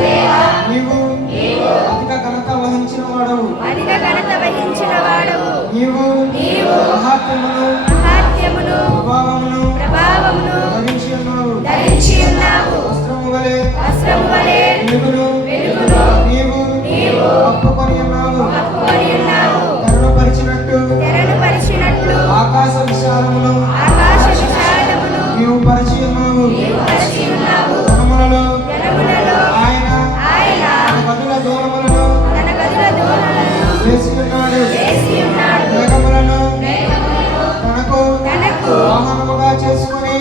దేవా నీవు అధిక ఘనత వహించిన వాడవు. నీవు మహాత్మ్యమును ప్రభావమును ధరించి ఉన్నావు. వస్త్రము వలె వెలుగును నీవు కప్పుకొని ఉన్నావు. తెరలుపరిచినట్లు ఆకాశ విశాలమును నీవు పరిచి ఉన్నావు. జనములలో ఆయన తన గదుల దూరములను వేసి ఉన్నాడు. మేఘములను తనకు వాహనముగా చేసుకొని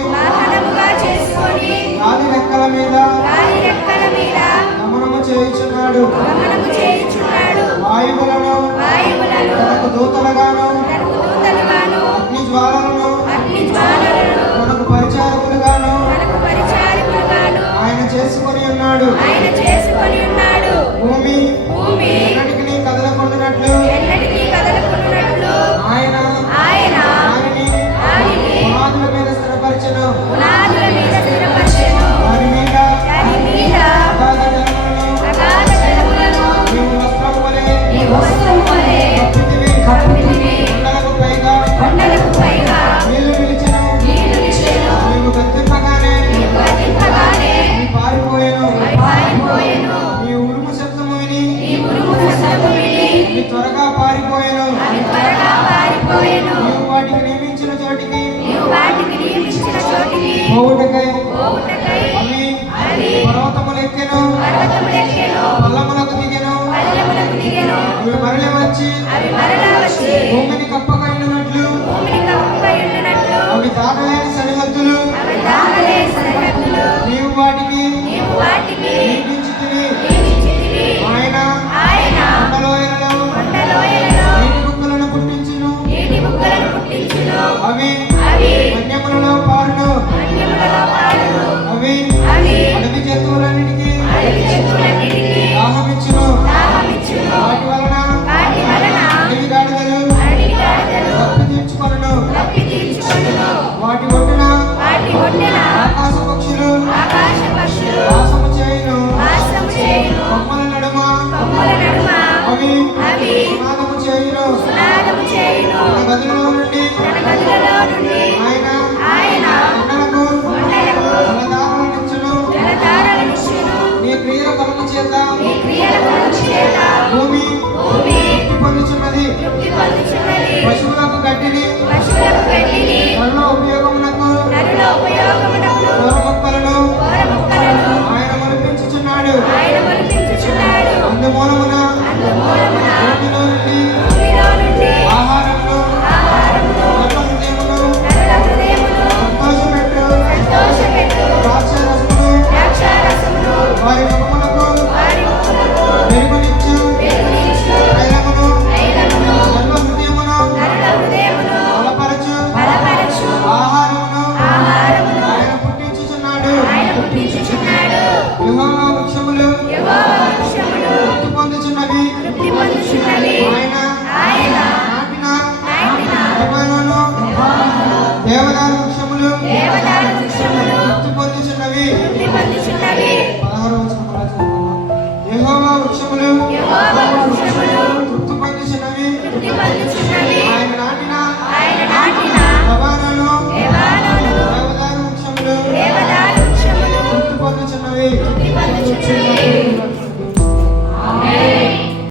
గాలి రెక్కల మీద గమనము చేయుచున్నాడు. వాయువులను తనకు దూతలుగాను అగ్ని జ్వాలలను తనకు పరిచారకులుగాను ఆయన చేసుకొని ఉన్నాడు. భూమి ఎన్నటికీ కదలకుండునట్లు ఆయన దానిని పునాదుల మీద స్థిరపరచెను. దాని మీద అగాధ జలములను నీవు వస్త్రము వలె కప్పితివి. కొండలకు పైగా నీళ్లు నిలిచెను. నీవు గద్దింపగానే నీ పారిపోయెను. నీ ఉరుము శబ్దము విని నీ త్వరగా పారిపోయెను. నీవు వాటికి నియమించిన చోటికి పోవుటకై అవి పర్వతములెక్కెను, పల్లములకు దిగెను. అవి మరలి వచ్చి